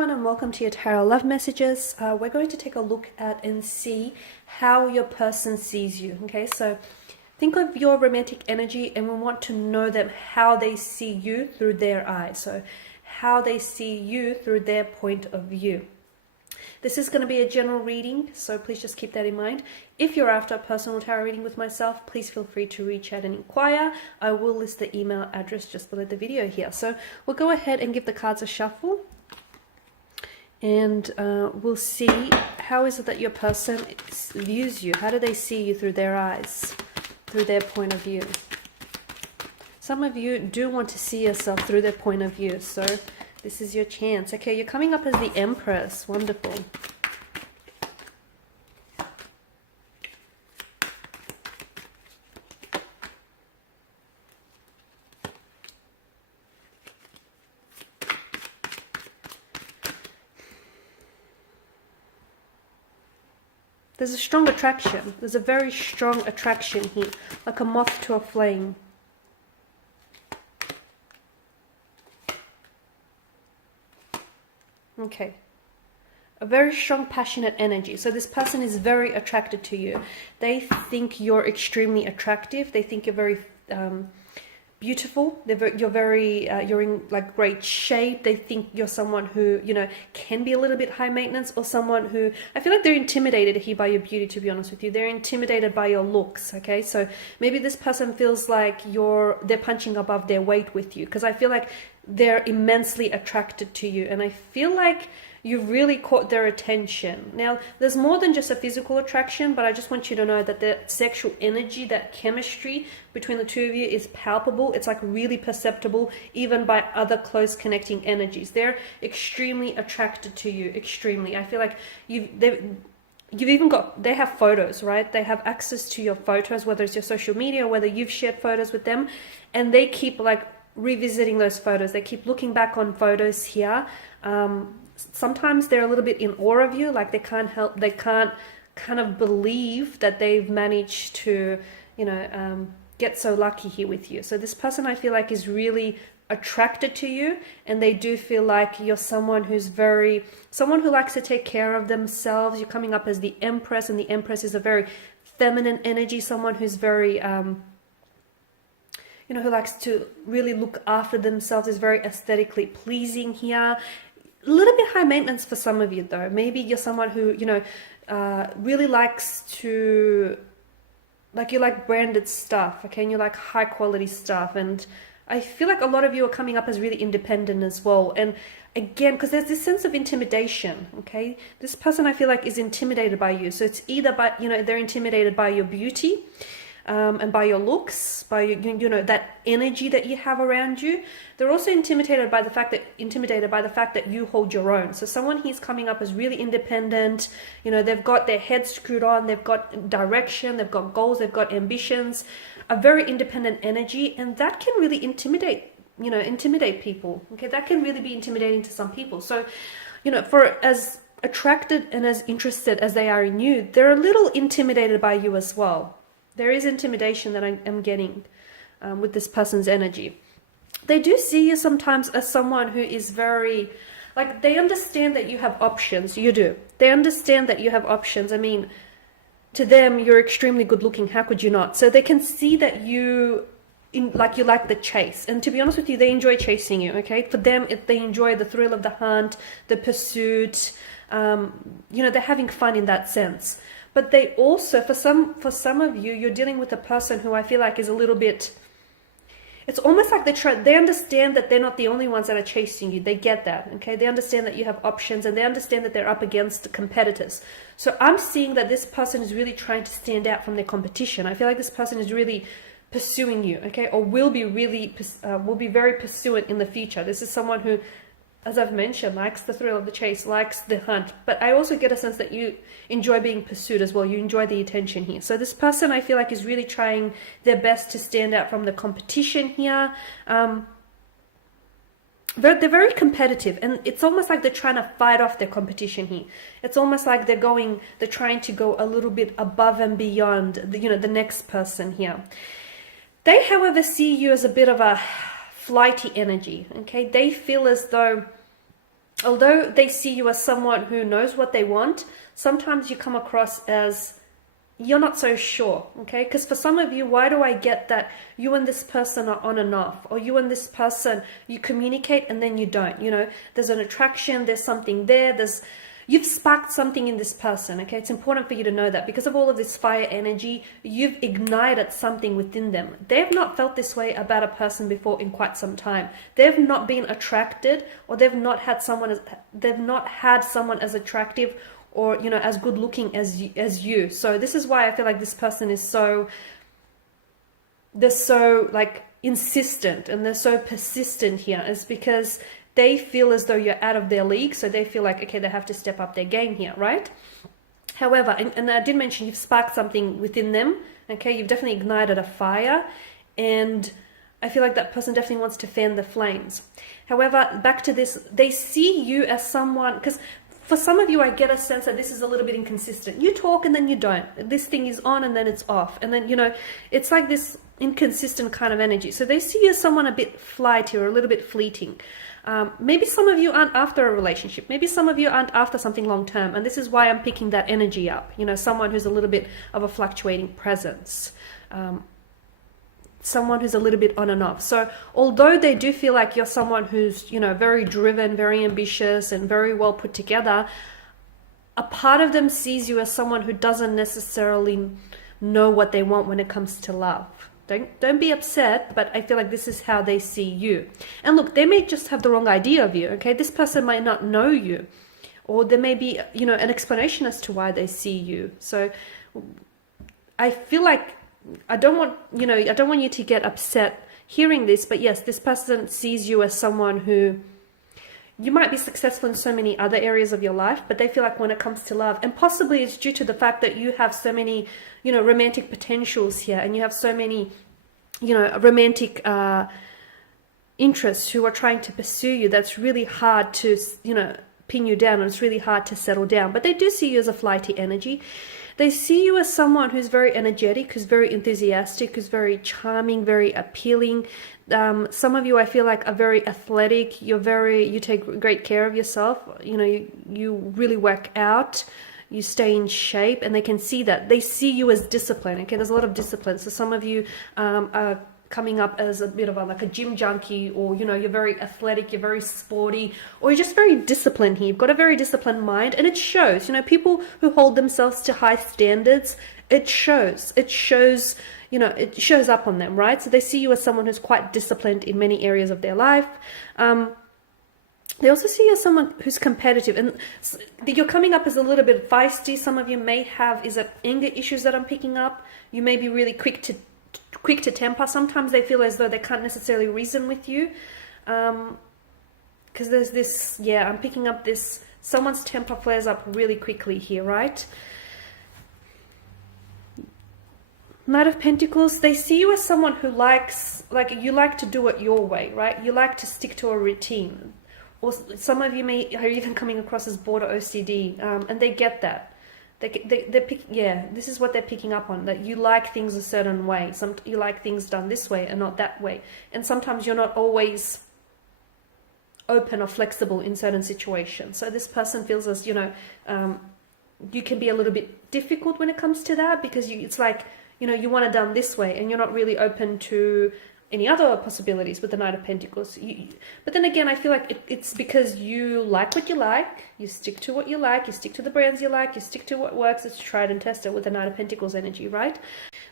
everyone, and welcome to your Tarot Love Messages. We're going to take a look at and see how your person sees you. Okay, so think of your romantic energy and we want to know them, how they see you through their eyes. So how they see you through their point of view. This is going to be a general reading, so please just keep that in mind. If you're after a personal tarot reading with myself, please feel free to reach out and inquire. I will list the email address just below the video here. So we'll go ahead and give the cards a shuffle. And we'll see how is it that your person views you. How do they see you through their eyes, through their point of view? Some of you do want to see yourself through their point of view, so this is your chance. Okay, you're coming up as the Empress. Wonderful. There's a strong attraction. There's a very strong attraction here, like a moth to a flame. Okay. A very strong, passionate energy. So this person is very attracted to you. They think you're extremely attractive. They think you're very beautiful. You're in like great shape. They think you're someone who, you know, can be a little bit high maintenance, or someone who, I feel like they're intimidated here by your beauty, to be honest with you. They're intimidated by your looks. Okay, so maybe this person feels like they're punching above their weight with you, because I feel like they're immensely attracted to you, and I feel like you've really caught their attention. Now, there's more than just a physical attraction, but I just want you to know that the sexual energy, that chemistry between the two of you is palpable. It's like really perceptible, even by other close connecting energies. They're extremely attracted to you, extremely. I feel like they have photos, right? They have access to your photos, whether it's your social media or whether you've shared photos with them, and they keep like revisiting those photos. They keep looking back on photos here. Sometimes they're a little bit in awe of you, like they can't kind of believe that they've managed to, you know, get so lucky here with you. So this person, I feel like, is really attracted to you, and they do feel like you're someone who likes to take care of themselves. You're coming up as the Empress, and the Empress is a very feminine energy, someone who's very you know, who likes to really look after themselves, is very aesthetically pleasing here. A little bit high maintenance for some of you, though. Maybe you're someone who, you know, really likes to, like, you like branded stuff, okay, and you like high quality stuff. And I feel like a lot of you are coming up as really independent as well. And again, because there's this sense of intimidation, okay, this person, I feel like, is intimidated by you. So it's either by, you know, they're intimidated by your beauty, and by your looks, by, you know, that energy that you have around you. They're also intimidated by the fact that you hold your own. So someone here's coming up as really independent. You know, they've got their head screwed on, they've got direction, they've got goals, they've got ambitions, a very independent energy, and that can really intimidate people. Okay, that can really be intimidating to some people. So, you know, for as attracted and as interested as they are in you, they're a little intimidated by you as well. There is intimidation that I am getting with this person's energy. They do see you sometimes as someone who is very, like, they understand that you have options. You do. They understand that you have options. I mean, to them, you're extremely good looking. How could you not? So they can see that you like the chase. And to be honest with you, they enjoy chasing you, okay? For them, they enjoy the thrill of the hunt, the pursuit. You know, they're having fun in that sense. But they also, for some of you, you're dealing with a person who I feel like is a little bit, it's almost like they understand that they're not the only ones that are chasing you. They get that, okay? They understand that you have options, and they understand that they're up against competitors. So I'm seeing that this person is really trying to stand out from their competition. I feel like this person is really pursuing you, okay? Or will be very pursuant in the future. This is someone who, as I've mentioned, likes the thrill of the chase, likes the hunt. But I also get a sense that you enjoy being pursued as well. You enjoy the attention here. So this person, I feel like, is really trying their best to stand out from the competition here. They're very competitive, and it's almost like they're trying to fight off their competition here. It's almost like they're trying to go a little bit above and beyond the next person here. They, however, see you as a bit of a flighty energy, okay? They feel as though although they see you as someone who knows what they want, sometimes you come across as you're not so sure, okay? Because for some of you, why do I get that you and this person are on and off? Or you and this person, you communicate and then you don't, you know? There's an attraction, there's something there, you've sparked something in this person, okay? It's important for you to know that because of all of this fire energy, you've ignited something within them. They've not felt this way about a person before in quite some time. They've not been attracted, or they've not had someone as attractive or, you know, as good looking as you. So this is why I feel like this person is they're so like insistent and they're so persistent here, is because they feel as though you're out of their league. So they feel like, okay, they have to step up their game here, right? However, and I did mention you've sparked something within them, okay? You've definitely ignited a fire, and I feel like that person definitely wants to fan the flames. However, back to this, they see you as someone, because for some of you, I get a sense that this is a little bit inconsistent. You talk and then you don't. This thing is on and then it's off. And then, you know, it's like this inconsistent kind of energy. So they see you as someone a bit flighty or a little bit fleeting. Maybe some of you aren't after a relationship. Maybe some of you aren't after something long term. And this is why I'm picking that energy up. You know, someone who's a little bit of a fluctuating presence. Someone who's a little bit on and off. So although they do feel like you're someone who's, you know, very driven, very ambitious and very well put together, a part of them sees you as someone who doesn't necessarily know what they want when it comes to love. Don't be upset, but I feel like this is how they see you. And look, they may just have the wrong idea of you, okay? This person might not know you, or there may be, you know, an explanation as to why they see you. So I feel like I don't want you to get upset hearing this, but yes, this person sees you as someone who you might be successful in so many other areas of your life, but they feel like when it comes to love, and possibly it's due to the fact that you have so many, you know, romantic potentials here, and you have so many, you know, romantic interests who are trying to pursue you, that's really hard to, you know, pin you down, and it's really hard to settle down. But they do see you as a flighty energy. They see you as someone who's very energetic, who's very enthusiastic, who's very charming, very appealing. Some of you, I feel like, are very athletic. You take great care of yourself. You know, you really work out. You stay in shape, and they can see that. They see you as discipline. Okay, there's a lot of discipline. So some of you are coming up as a bit of like a gym junkie, or, you know, you're very athletic, you're very sporty, or you're just very disciplined here. You've got a very disciplined mind, and it shows. You know, people who hold themselves to high standards, it shows, you know, it shows up on them, right? So they see you as someone who's quite disciplined in many areas of their life. They also see you as someone who's competitive, and you're coming up as a little bit feisty. Some of you may have anger issues that I'm picking up. You may be really quick to temper. Sometimes they feel as though they can't necessarily reason with you, because there's this, yeah, I'm picking up this, someone's temper flares up really quickly here, right? Knight of Pentacles, they see you as someone who you like to do it your way, right? You like to stick to a routine. Or some of you are even coming across as border OCD, and they get that. This is what they're picking up on, that you like things a certain way. You like things done this way and not that way. And sometimes you're not always open or flexible in certain situations. So this person feels as, you know, you can be a little bit difficult when it comes to that, because it's like, you know, you want it done this way and you're not really open to any other possibilities with the Knight of Pentacles. But then again, I feel like it's because you like what you like, you stick to what you like, you stick to the brands you like, you stick to what works. It's tried and tested with the Knight of Pentacles energy, right?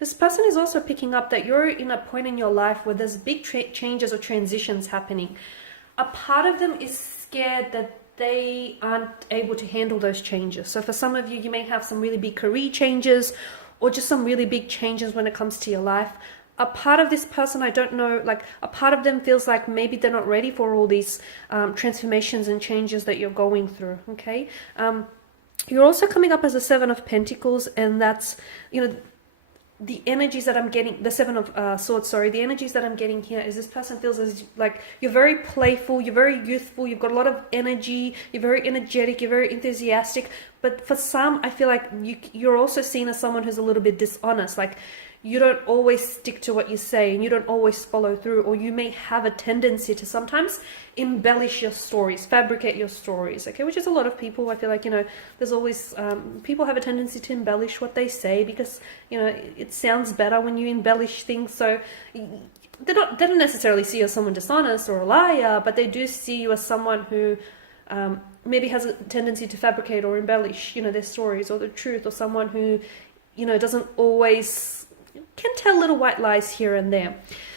This person is also picking up that you're in a point in your life where there's big changes or transitions happening. A part of them is scared that they aren't able to handle those changes. So for some of you, you may have some really big career changes, or just some really big changes when it comes to your life. A part of this person, I don't know, like a part of them feels like maybe they're not ready for all these transformations and changes that you're going through, okay? You're also coming up as a Seven of Pentacles, and that's, you know, the energies that I'm getting, the Seven of Swords, sorry, the energies that I'm getting here is this person feels as like you're very playful, you're very youthful, you've got a lot of energy, you're very energetic, you're very enthusiastic, but for some, I feel like you're also seen as someone who's a little bit dishonest, like you don't always stick to what you say and you don't always follow through, or you may have a tendency to sometimes embellish your stories, fabricate your stories, okay, which is a lot of people. I feel like, you know, there's always people have a tendency to embellish what they say because, you know, it sounds better when you embellish things. So they don't necessarily see you as someone dishonest or a liar, but they do see you as someone who maybe has a tendency to fabricate or embellish, you know, their stories or the truth, or someone who, you know, doesn't always, can tell little white lies here and there.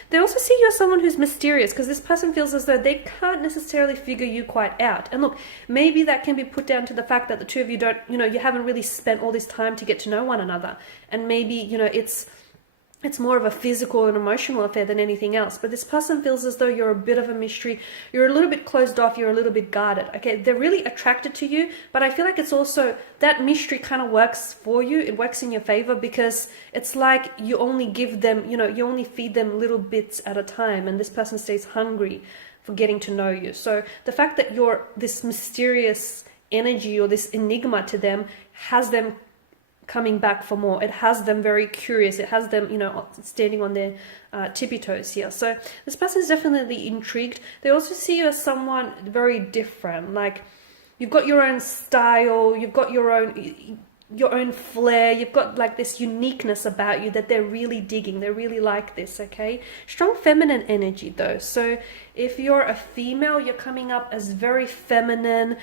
They also see you as someone who's mysterious, because this person feels as though they can't necessarily figure you quite out. And look, maybe that can be put down to the fact that the two of you don't, you know, you haven't really spent all this time to get to know one another. And maybe, you know, it's more of a physical and emotional affair than anything else. But this person feels as though you're a bit of a mystery. You're a little bit closed off. You're a little bit guarded. Okay, they're really attracted to you. But I feel like it's also, that mystery kind of works for you. It works in your favor because it's like you only give them, you know, you only feed them little bits at a time. And this person stays hungry for getting to know you. So the fact that you're this mysterious energy or this enigma to them has them coming back for more. It has them very curious. It has them, you know, standing on their tippy toes here. So this person is definitely intrigued. They also see you as someone very different. Like, you've got your own style. You've got your own flair. You've got like this uniqueness about you that they're really digging. They really like this, okay? Strong feminine energy though. So if you're a female, you're coming up as very feminine,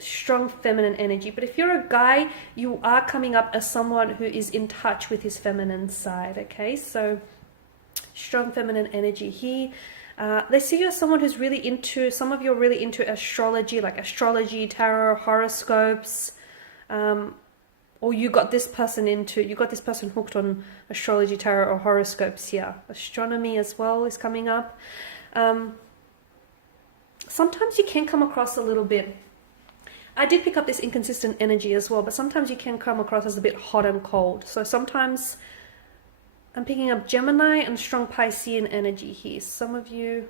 strong feminine energy. But if you're a guy, you are coming up as someone who is in touch with his feminine side, okay? So strong feminine energy here. They see you as someone who's really into, some of you are really into astrology, like astrology, tarot, horoscopes, or you got this person hooked on astrology, tarot, or horoscopes here. Astronomy as well is coming up. Sometimes you can come across a little bit, I did pick up this inconsistent energy as well, but sometimes you can come across as a bit hot and cold. So sometimes I'm picking up Gemini and strong Piscean energy here. Some of you,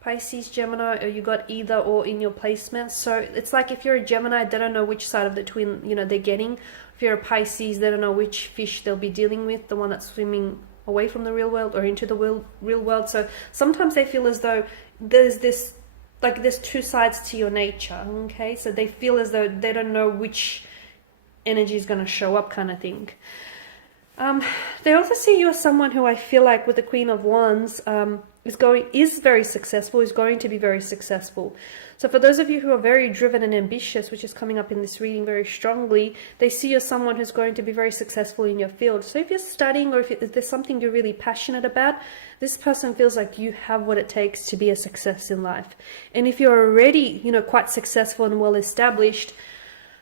Pisces, Gemini, or you got either or in your placement. So it's like if you're a Gemini, they don't know which side of the twin, you know, they're getting. If you're a Pisces, they don't know which fish they'll be dealing with, the one that's swimming away from the real world or into the real world. So sometimes they feel as though there's this, like there's two sides to your nature, okay? So they feel as though they don't know which energy is going to show up, kind of thing. They also see you as someone who I feel like with the Queen of Wands is very successful, is going to be very successful. So for those of you who are very driven and ambitious, which is coming up in this reading very strongly, they see you as someone who's going to be very successful in your field. So if you're studying, or if there's something you're really passionate about, this person feels like you have what it takes to be a success in life. And if you're already, you know, quite successful and well established,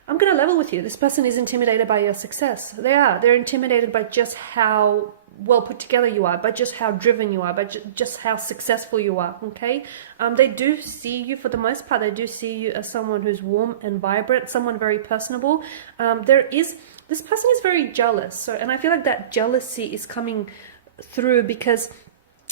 I'm going to level with you. This person is intimidated by your success. They're intimidated by just how well put together you are, by just how driven you are, by just how successful you are, okay? They do see you, for the most part, they do see you as someone who's warm and vibrant, someone very personable. This person is very jealous. So, and I feel like that jealousy is coming through because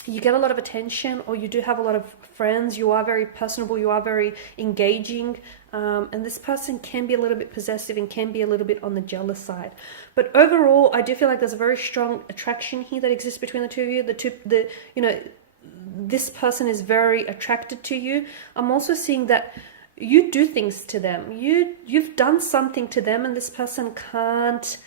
you get a lot of attention, or you do have a lot of friends, you are very personable, you are very engaging, and this person can be a little bit possessive and can be a little bit on the jealous side. But overall, I do feel like there's a very strong attraction here that exists between the two of you. This person is very attracted to you. I'm also seeing that you do things to them. You've done something to them, and this person can't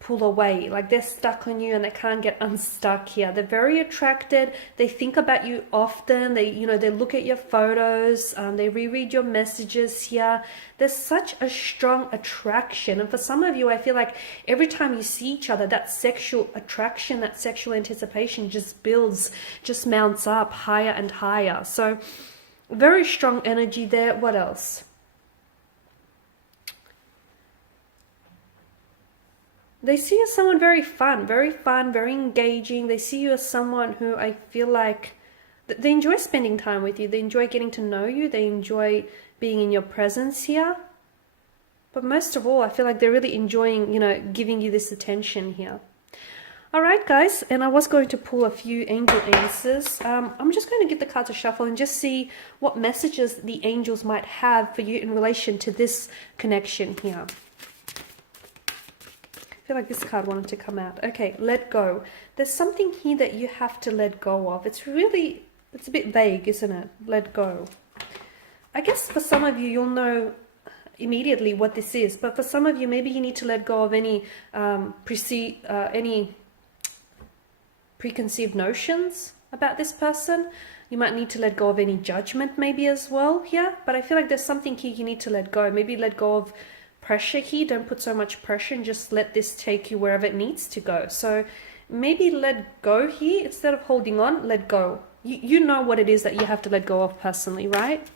pull away. Like, they're stuck on you and they can't get unstuck here. They're very attracted. They think about you often. They look at your photos. They reread your messages here. There's such a strong attraction. And for some of you, I feel like every time you see each other, that sexual attraction, that sexual anticipation just builds, just mounts up higher and higher. So very strong energy there. What else? They see you as someone very fun, very engaging. They see you as someone who I feel like they enjoy spending time with you. They enjoy getting to know you. They enjoy being in your presence here. But most of all, I feel like they're really enjoying, giving you this attention here. All right, guys, and I was going to pull a few angel answers. I'm just going to give the cards a shuffle and just see what messages the angels might have for you in relation to this connection here. I feel like this card wanted to come out. Okay, let go. There's something here that you have to let go of. It's a bit vague, isn't it? Let go. I guess for some of you, you'll know immediately what this is, but for some of you, maybe you need to let go of any preconceived notions about this person. You might need to let go of any judgment maybe as well here, but I feel like there's something here you need to let go. Maybe let go of pressure here. Don't put so much pressure and just let this take you wherever it needs to go. So maybe let go here instead of holding on. Let go. You know what it is that you have to let go of personally, right?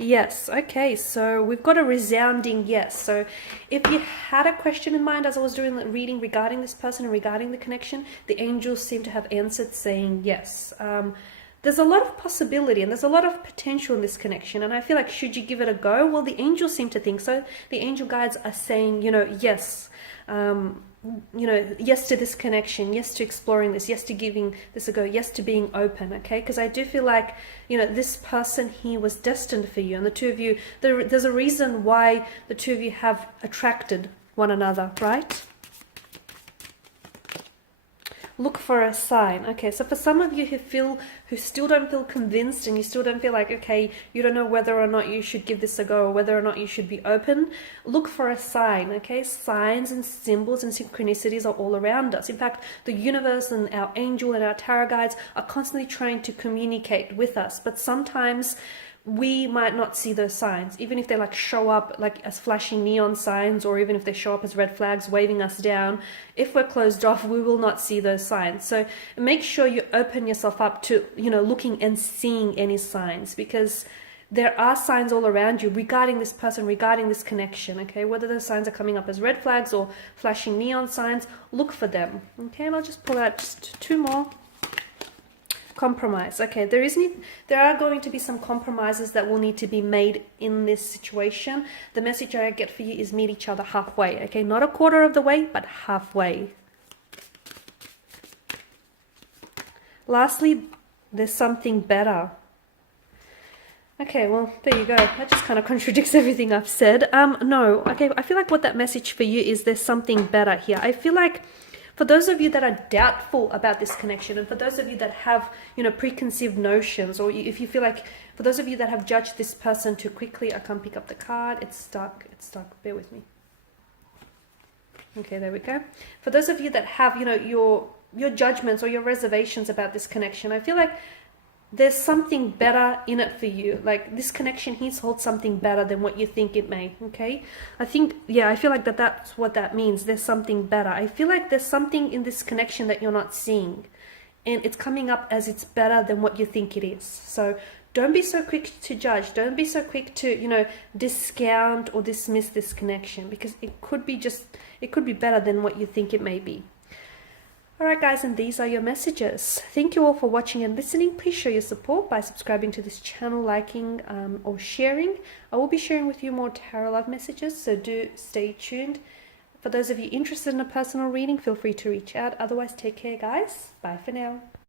Yes. Okay, so we've got a resounding yes. So if you had a question in mind as I was doing the reading regarding this person and regarding the connection, the angels seem to have answered saying yes. There's a lot of possibility and there's a lot of potential in this connection, and I feel like, should you give it a go? Well, the angels seem to think so. The angel guides are saying, yes, yes to this connection, yes to exploring this, yes to giving this a go, yes to being open, okay? Because I do feel like, this person here was destined for you, and the two of you, there's a reason why the two of you have attracted one another, right? Look for a sign. Okay, so for some of you who still don't feel convinced and you still don't feel like, okay, you don't know whether or not you should give this a go or whether or not you should be open, look for a sign, okay? Signs and symbols and synchronicities are all around us. In fact, the universe and our angel and our tarot guides are constantly trying to communicate with us, but sometimes we might not see those signs, even if they show up as flashing neon signs, or even if they show up as red flags waving us down. If we're closed off, we will not see those signs. So make sure you open yourself up to, looking and seeing any signs, because there are signs all around you regarding this person, regarding this connection, okay? Whether those signs are coming up as red flags or flashing neon signs, look for them, okay? And I'll just pull out just two more. Compromise. Okay, there are going to be some compromises that will need to be made in this situation. The message I get for you is meet each other halfway, okay? Not a quarter of the way, but halfway. Lastly, there's something better. Okay, well, there you go. That just kind of contradicts everything I've said. No, okay, I feel like what that message for you is there's something better here. I feel like for those of you that are doubtful about this connection, and for those of you that have, preconceived notions, or if you feel like, for those of you that have judged this person too quickly, I can't pick up the card. It's stuck. Bear with me. Okay, there we go. For those of you that have, your judgments or your reservations about this connection, I feel like there's something better in it for you. Like, this connection here holds something better than what you think it may, okay? I feel like that's what that means. There's something better. I feel like there's something in this connection that you're not seeing, and it's coming up as it's better than what you think it is. So don't be so quick to judge. Don't be so quick to, discount or dismiss this connection, because it could be better than what you think it may be. Alright guys, and these are your messages. Thank you all for watching and listening. Please show your support by subscribing to this channel, liking or sharing. I will be sharing with you more tarot love messages, so do stay tuned. For those of you interested in a personal reading, feel free to reach out. Otherwise, take care guys. Bye for now.